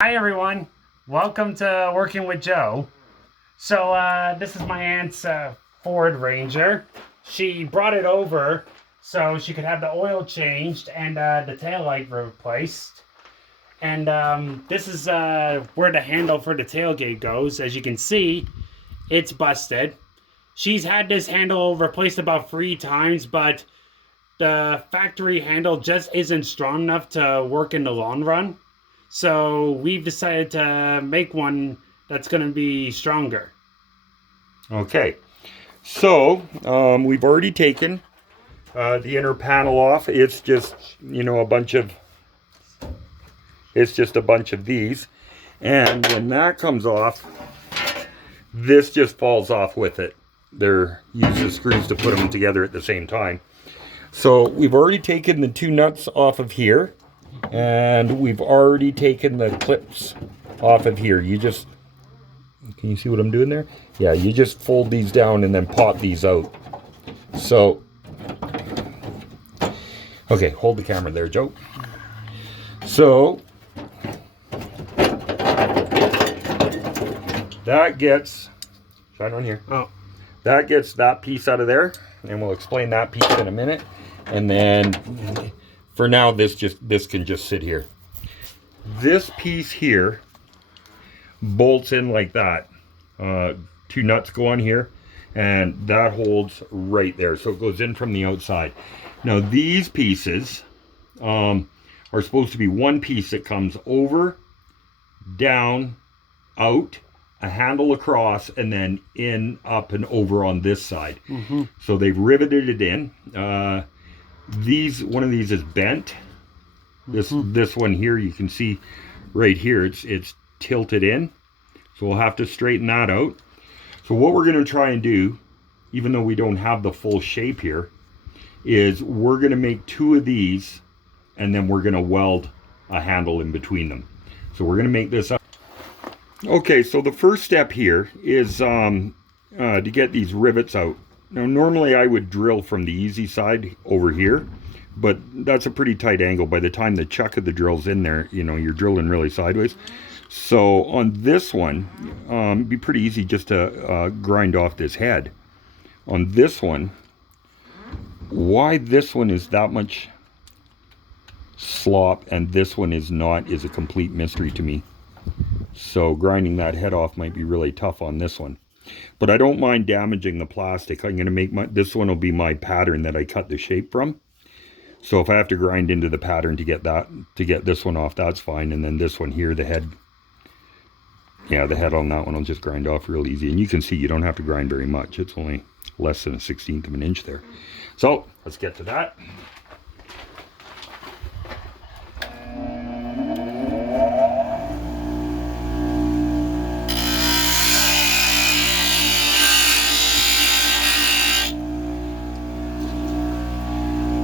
Hi everyone, welcome to Working with Joe. So this is my aunt's Ford Ranger. She brought it over so she could have the oil changed and the taillight replaced. And this is where the handle for the tailgate goes. As you can see, it's busted. She's had this handle replaced about 3 times, but the factory handle just isn't strong enough to work in the long run. So we've decided to make one that's going to be stronger. Okay, so we've already taken the inner panel off. It's just it's just a bunch of these, and when that comes off, this just falls off with it. They're use the screws to put them together at the same time. So we've already taken the two nuts off of here, and we've already taken the clips off of here. Can you see what I'm doing there? Yeah, you just fold these down and then pop these out. So, okay, hold the camera there, Joe. So, that gets, shine on here. Oh. That gets that piece out of there, and we'll explain that piece in a minute. And then, for now, this can just sit here. This piece here bolts in like that. Two nuts go on here, and that holds right there, so it goes in from the outside. Now these pieces are supposed to be one piece that comes over, down, out, a handle across, and then in, up, and over on this side. So they've riveted it in. One of these is bent. This one here, you can see right here, it's tilted in. So we'll have to straighten that out. So what we're going to try and do, even though we don't have the full shape here, is we're going to make two of these, and then we're going to weld a handle in between them. So we're going to make this up. Okay, so the first step here is to get these rivets out. Now normally I would drill from the easy side over here, but that's a pretty tight angle. By the time the chuck of the drill's in there, you're drilling really sideways. So on this one, it'd be pretty easy just to grind off this head. On this one, why this one is that much slop and this one is not is a complete mystery to me. So grinding that head off might be really tough on this one. But I don't mind damaging the plastic. I'm going to make this one will be my pattern that I cut the shape from. So if I have to grind into the pattern to get this one off, that's fine. And then this one here, the head on that one will just grind off real easy. And you can see you don't have to grind very much. It's only less than a 1/16 of an inch there. So let's get to that.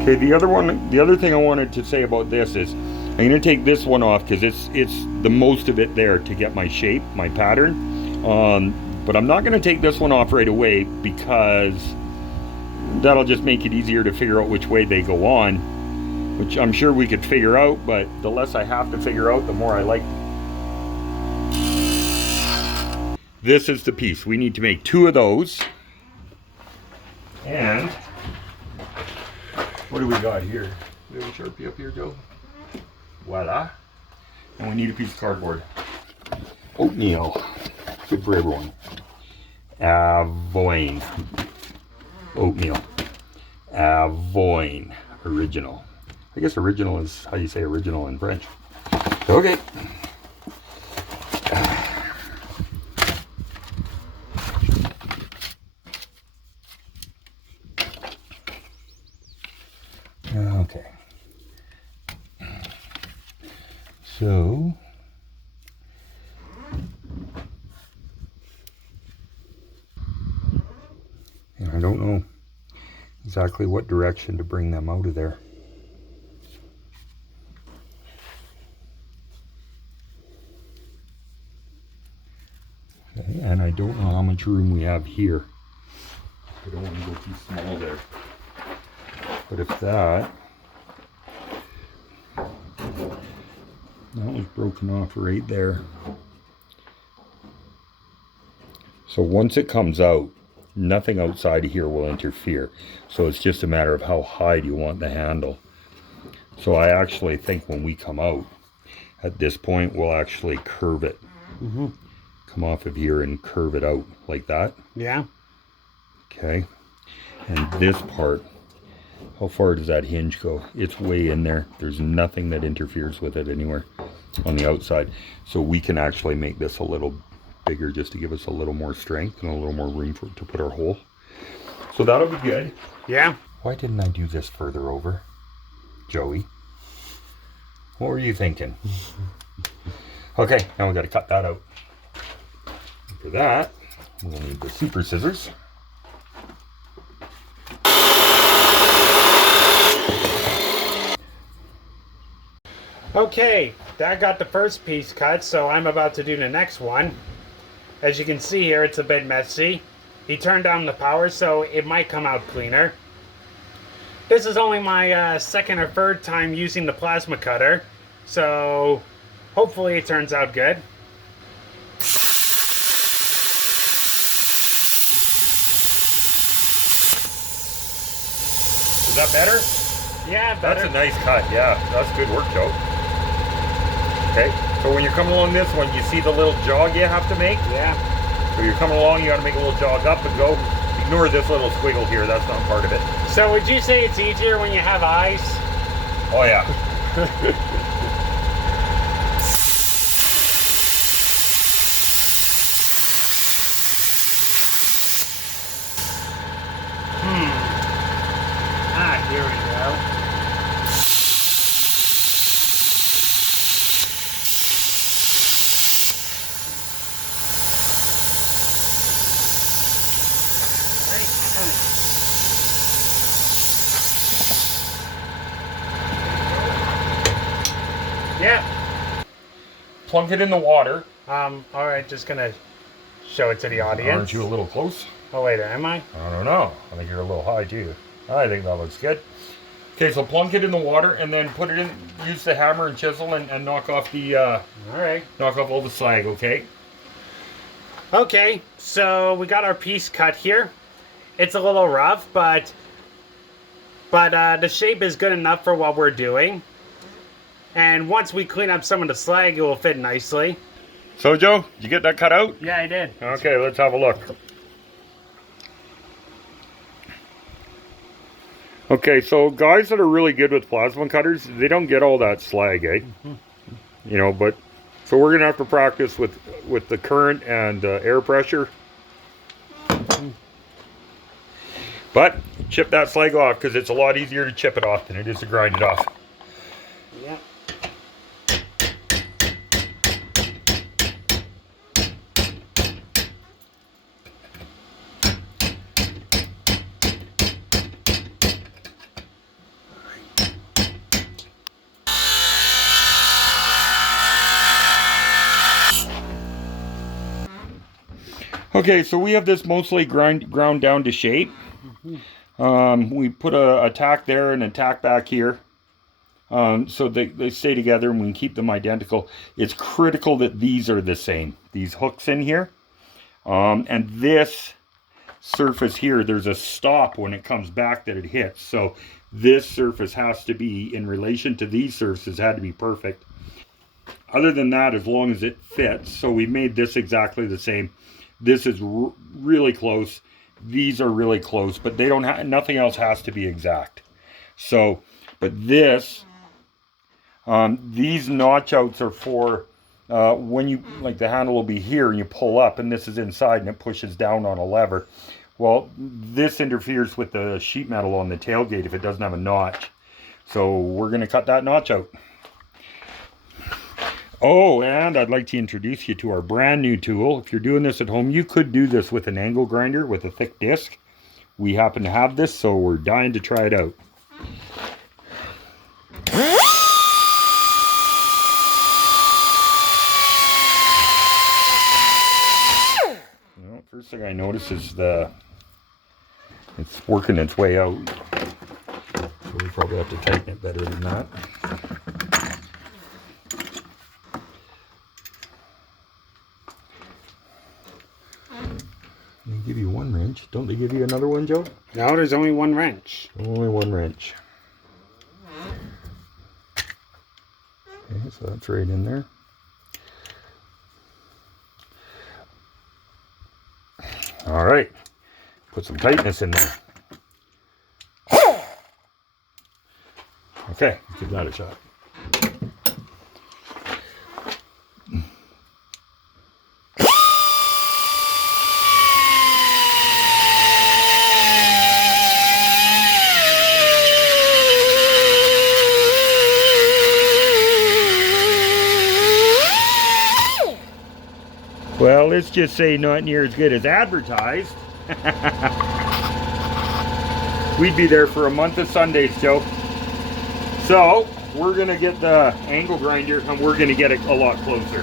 Okay, the other thing I wanted to say about this is I'm going to take this one off because it's the most of it there to get my shape, my pattern. But I'm not going to take this one off right away because that'll just make it easier to figure out which way they go on, which I'm sure we could figure out, but the less I have to figure out, the more I like. This is the piece. We need to make two of those. And what do we got here? Do we have a Sharpie up here, Joe? Voila. And we need a piece of cardboard. Oatmeal. Good for everyone. Avoine. Oatmeal. Avoine. Original. I guess original is how you say original in French. Okay. Okay. So I don't know exactly what direction to bring them out of there. Okay, and I don't know how much room we have here. I don't want to go too small there. But if that That was broken off right there. So once it comes out, nothing outside of here will interfere. So it's just a matter of how high do you want the handle. So I actually think when we come out, at this point, we'll actually curve it. Mm-hmm. Come off of here and curve it out like that. Yeah. Okay. And this part, how far does that hinge go? It's way in there. There's nothing that interferes with it anywhere on the outside. So we can actually make this a little bigger just to give us a little more strength and a little more room to put our hole. So that'll be good. Yeah. Why didn't I do this further over, Joey? What were you thinking? Okay, now we got to cut that out. For that, we'll need the super scissors. Okay, that got the first piece cut, so I'm about to do the next one. As you can see here, it's a bit messy. He turned down the power, so it might come out cleaner. This is only my second or third time using the plasma cutter, so hopefully it turns out good. Is that better? Yeah, better. That's a nice cut, yeah. That's good work, Joe. Okay, so when you're coming along this one, you see the little jog you have to make? Yeah. So you're coming along, you got to make a little jog up and go. Ignore this little squiggle here, that's not part of it. So would you say it's easier when you have eyes? Oh yeah. Here we go. Yeah. Plunk it in the water. Alright, just gonna show it to the audience. Aren't you a little close? Oh wait, am I? I don't know. I think you're a little high too. I think that looks good. Okay, so plunk it in the water and then put it in, use the hammer and chisel and knock off the, Alright. knock off all the slag, okay? Okay, so we got our piece cut here. It's a little rough, but the shape is good enough for what we're doing. And once we clean up some of the slag, it will fit nicely. So Joe, did you get that cut out? Yeah, I did. Okay, let's have a look. Okay, so guys that are really good with plasma cutters, they don't get all that slag, eh? You know, but so we're gonna have to practice with the current and air pressure. But chip that slag off because it's a lot easier to chip it off than it is to grind it off. Yeah. Okay, so we have this mostly ground down to shape. We put a tack there and a tack back here. So they stay together and we can keep them identical. It's critical that these are the same. These hooks in here. And this surface here, there's a stop when it comes back that it hits. So this surface has to be, in relation to these surfaces, had to be perfect. Other than that, as long as it fits. So we made this exactly the same. This is really close. These are really close, but they don't have, nothing else has to be exact. So, but this, these notch outs are for when you, like the handle will be here and you pull up and this is inside and it pushes down on a lever. Well, this interferes with the sheet metal on the tailgate if it doesn't have a notch. So we're going to cut that notch out. Oh, and I'd like to introduce you to our brand new tool. If you're doing this at home, you could do this with an angle grinder with a thick disc. We happen to have this, so we're dying to try it out. Well, first thing I notice is it's working its way out. So we probably have to tighten it better than that. give you one wrench. Don't they give you another one, Joe? No, there's only one wrench. Only one wrench. Okay, so that's right in there. All right, put some tightness in there. Okay, give that a shot. Well, let's just say not near as good as advertised. We'd be there for a month of Sundays, Joe. So, we're going to get the angle grinder and we're going to get it a lot closer.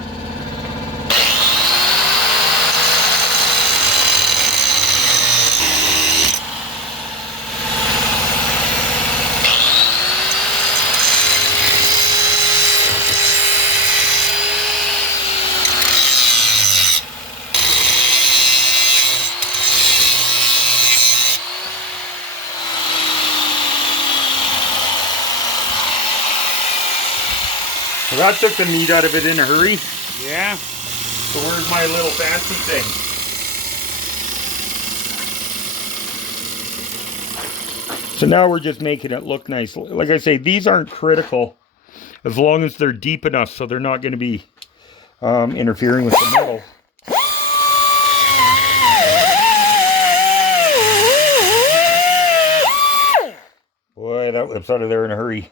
So that took the meat out of it in a hurry. Yeah. So where's my little fancy thing? So now we're just making it look nice. Like I say, these aren't critical as long as they're deep enough so they're not going to be interfering with the metal. Boy, that whips out of there in a hurry.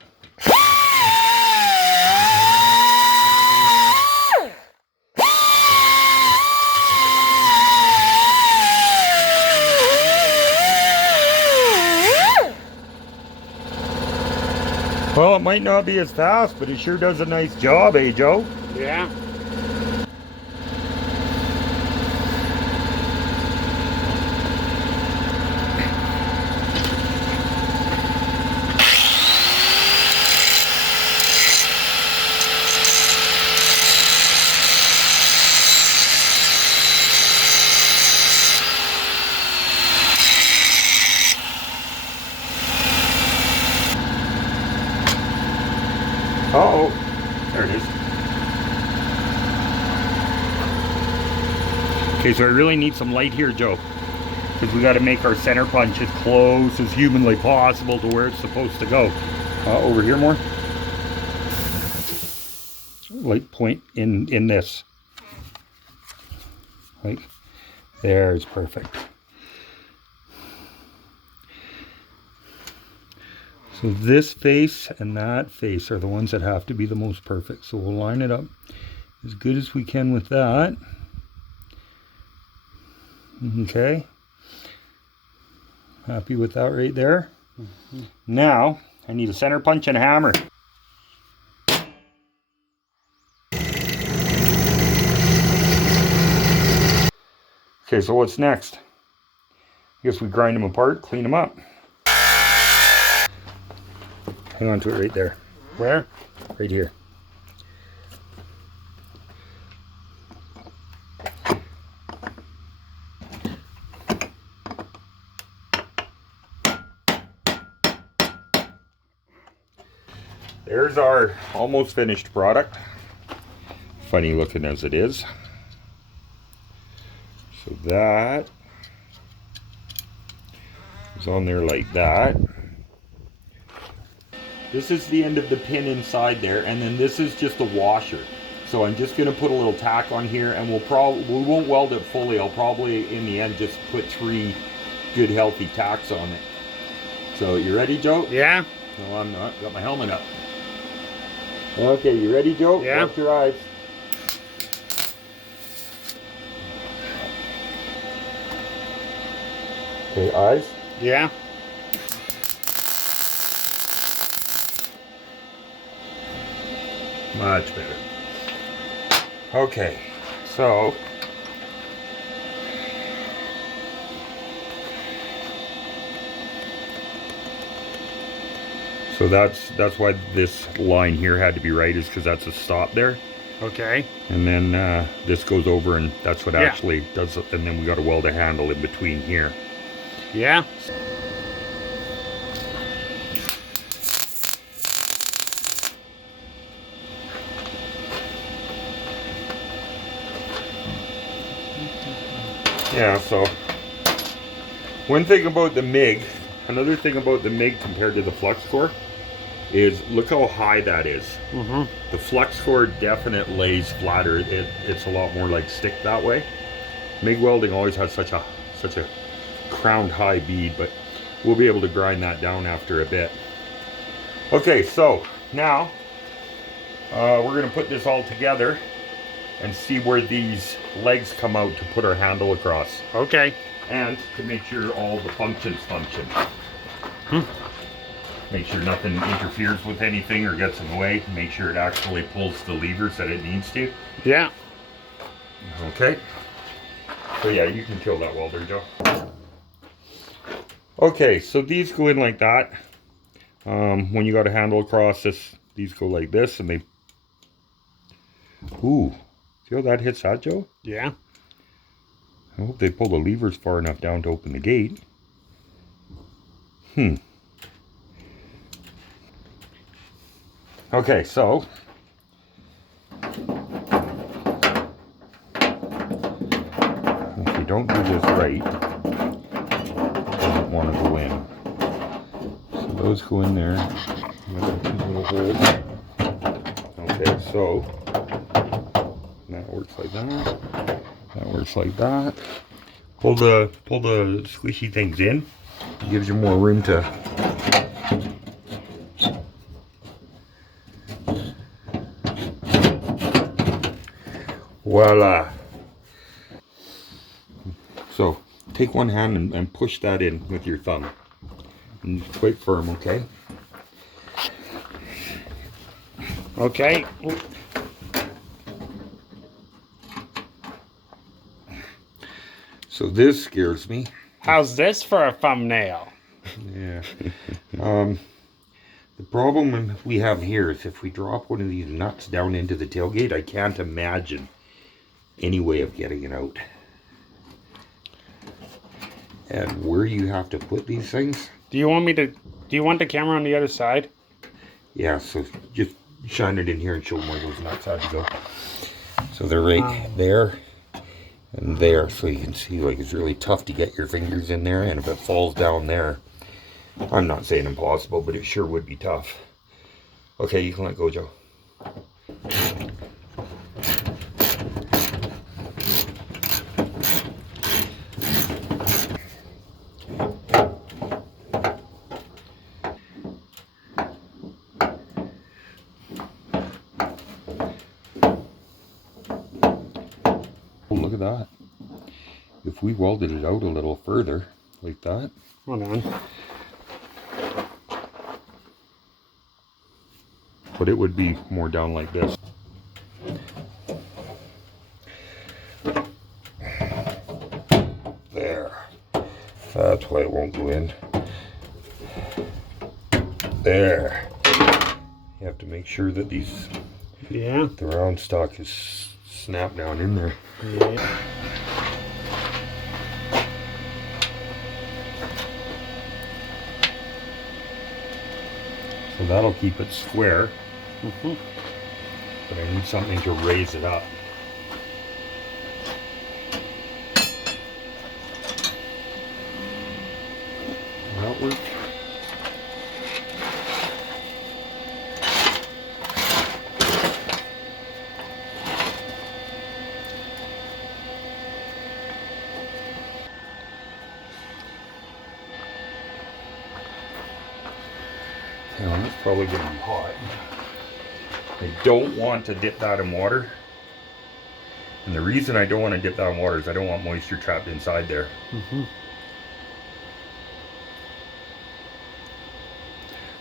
Well, it might not be as fast, but it sure does a nice job, eh, Joe? Yeah. Uh-oh. There it is. Okay, so I really need some light here, Joe. Because we got to make our center punch as close as humanly possible to where it's supposed to go. Over here more. Light point in this. Like, there's perfect. So this face and that face are the ones that have to be the most perfect. So we'll line it up as good as we can with that. Okay. Happy with that right there. Mm-hmm. Now, I need a center punch and a hammer. Okay, so what's next? I guess we grind them apart, clean them up. Hang on to it right there. Where? Right here. There's our almost finished product. Funny looking as it is. So that is on there like that. This is the end of the pin inside there, and then this is just a washer. So I'm just going to put a little tack on here, and we won't weld it fully. I'll probably in the end just put 3 good healthy tacks on it. So you ready, Joe? Yeah. No, I'm not. Got my helmet up. Okay, you ready, Joe? Yeah. Close your eyes. Okay, eyes. Yeah. Much better. Okay, so that's why this line here had to be right, is because that's a stop there. Okay. And then this goes over, and that's what Yeah. actually does it. And then we got to weld a handle in between here. Yeah. Yeah, so one thing about the MIG, another thing about the MIG compared to the flux core is look how high that is. Mm-hmm. The flux core definitely lays flatter. It's a lot more like stick that way. MIG welding always has such a crowned high bead, but we'll be able to grind that down after a bit. Okay, so now we're going to put this all together and see where these legs come out to put our handle across. Okay. And to make sure all the functions function. Hmm. Make sure nothing interferes with anything or gets in the way. Make sure it actually pulls the levers that it needs to. Yeah. Okay. So yeah, you can kill that welder, Joe. Okay, so these go in like that. When you got a handle across this, these go like this, and they... Ooh. See how that hits that, Joe? Yeah. I hope they pull the levers far enough down to open the gate. Okay, so if you don't do this right, it doesn't want to go in. So those go in there. You got these little holes. Okay, so that works like that. That works like that. Pull the squishy things in. It gives you more room to. Voila. So take one hand and push that in with your thumb. And it's quite firm, okay? Okay. So this scares me. How's this for a thumbnail? Yeah. The problem we have here is if we drop one of these nuts down into the tailgate, I can't imagine any way of getting it out. And where you have to put these things. Do you want the camera on the other side? Yeah, so just shine it in here and show them where those nuts have to go. So they're right there and there, so you can see like it's really tough to get your fingers in there, and if it falls down there, I'm not saying impossible, but it sure would be tough. Okay, you can let go, Joe. Oh, look at that. If we welded it out a little further, like that. Hold on. But it would be more down like this. There. That's why it won't go in. There. You have to make sure that the round stock is snapped down in there. Yeah. So that'll keep it square. Mm-hmm. But I need something to raise it up. That works. Now, it's probably going to be hot. I don't want to dip that in water. And the reason I don't want to dip that in water is I don't want moisture trapped inside there. Mm-hmm.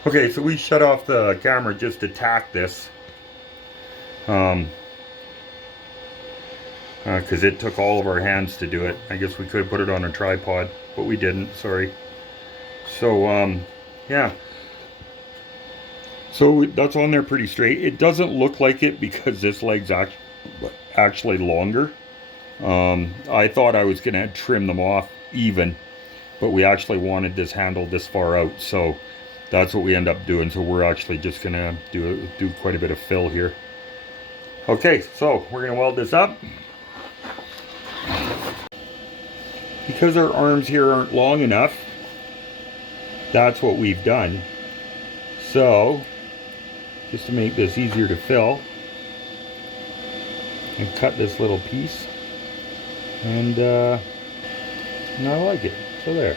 Okay, so we shut off the camera just to tack this. Because it took all of our hands to do it. I guess we could have put it on a tripod, but we didn't, sorry. So, yeah. So that's on there pretty straight. It doesn't look like it because this leg's actually longer. I thought I was gonna trim them off even, but we actually wanted this handle this far out, so that's what we end up doing. So we're actually just gonna do quite a bit of fill here. Okay, so we're gonna weld this up. Because our arms here aren't long enough, that's what we've done. So, just to make this easier to fill, and cut this little piece, and I like it. So there.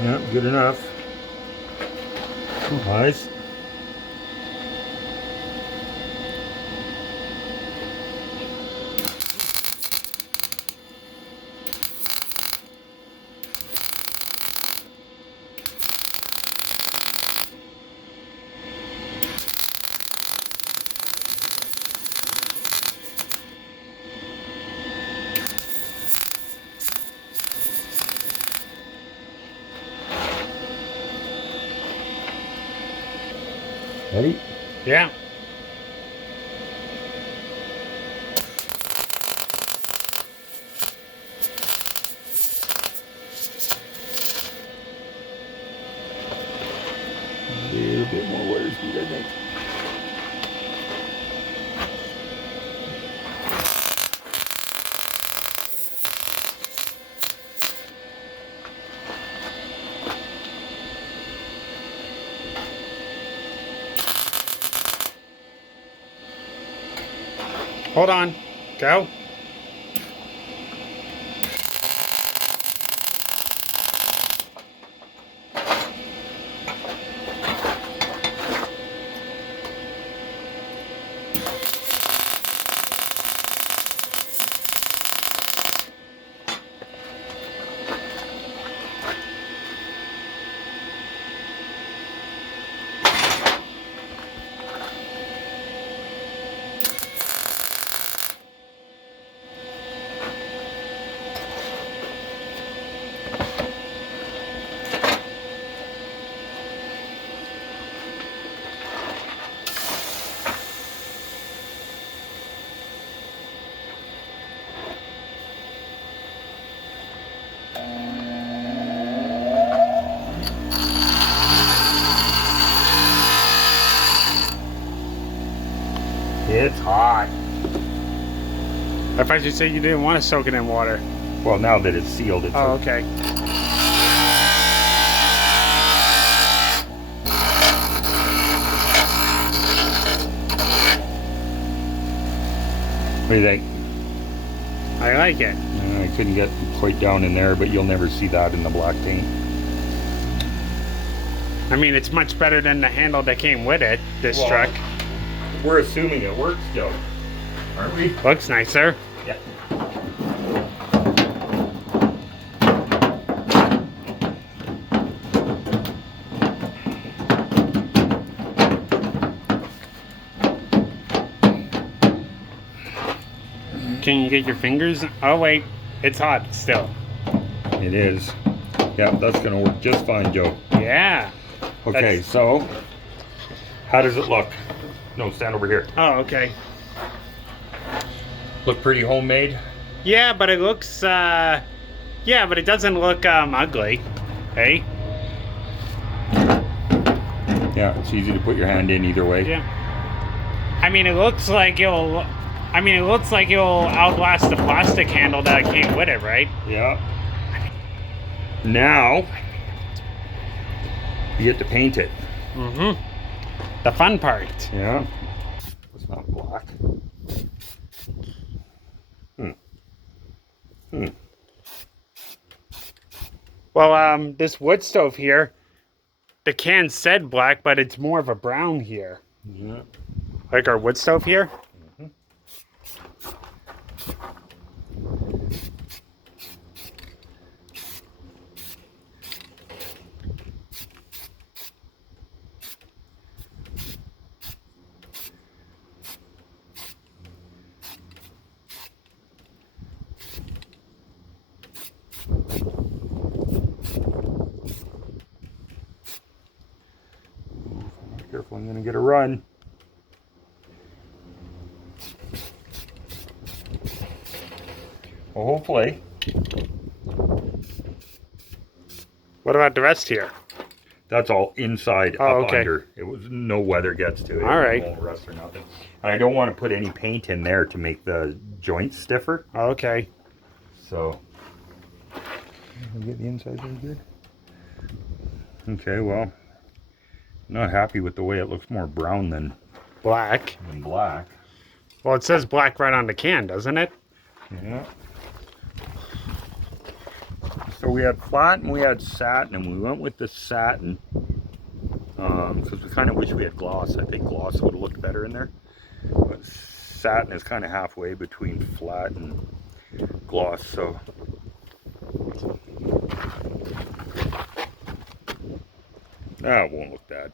Yeah, good enough. Nice. Ready? Yeah. A little bit more wire speed, I think. Hold on. Go. It's hot. I thought you said you didn't want to soak it in water. Well, now that it's sealed, it's Oh, okay. What do you think? I like it. I couldn't get quite down in there, but you'll never see that in the black paint. I mean, it's much better than the handle that came with it, this Well, truck. We're assuming it works still, aren't we? Looks nicer. Yeah. Can you get your fingers? Oh, wait. It's hot still. It is. Yeah, that's gonna work just fine, Joe. Yeah. Okay, so how does it look? No, stand over here. Oh, okay. Look pretty homemade? Yeah, but it looks, yeah, but it doesn't look ugly. Hey? Yeah, it's easy to put your hand in either way. Yeah. I mean, it looks like it'll outlast the plastic handle that came with it, right? Yeah. Now, you get to paint it. Mm-hmm. The fun part. Yeah. It's not black. Hmm. Well, this wood stove here, the can said black, but it's more of a brown here. Yeah. Like our wood stove here. Careful, I'm gonna get a run. Well, hopefully. What about the rest here? That's all inside, Oh, up okay. under. It was no weather gets to it. All right. It won't rust or nothing. And I don't want to put any paint in there to make the joints stiffer. Okay. So, get the inside really good. Okay, well, not happy with the way it looks more brown than Black. black. Well, it says black right on the can, doesn't it? Yeah. So we had flat and we had satin, and we went with the satin because we kind of wish we had gloss. I think gloss would have looked better in there. But satin is kind of halfway between flat and gloss, so. No, it won't look bad.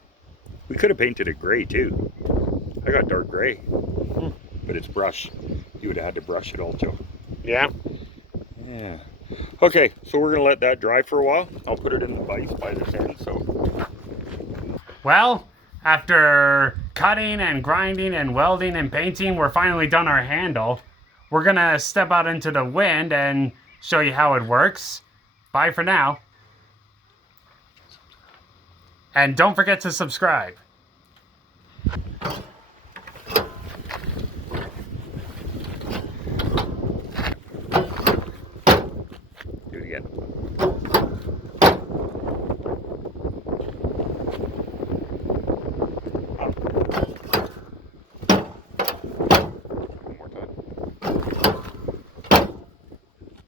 We could have painted it gray too. I got dark gray, but it's brush. You would have had to brush it all, Joe. Yeah. Yeah. Okay, so we're gonna let that dry for a while. I'll put it in the vise by this end. So. Well, after cutting and grinding and welding and painting, we're finally done our handle. We're gonna step out into the wind and show you how it works. Bye for now. And don't forget to subscribe.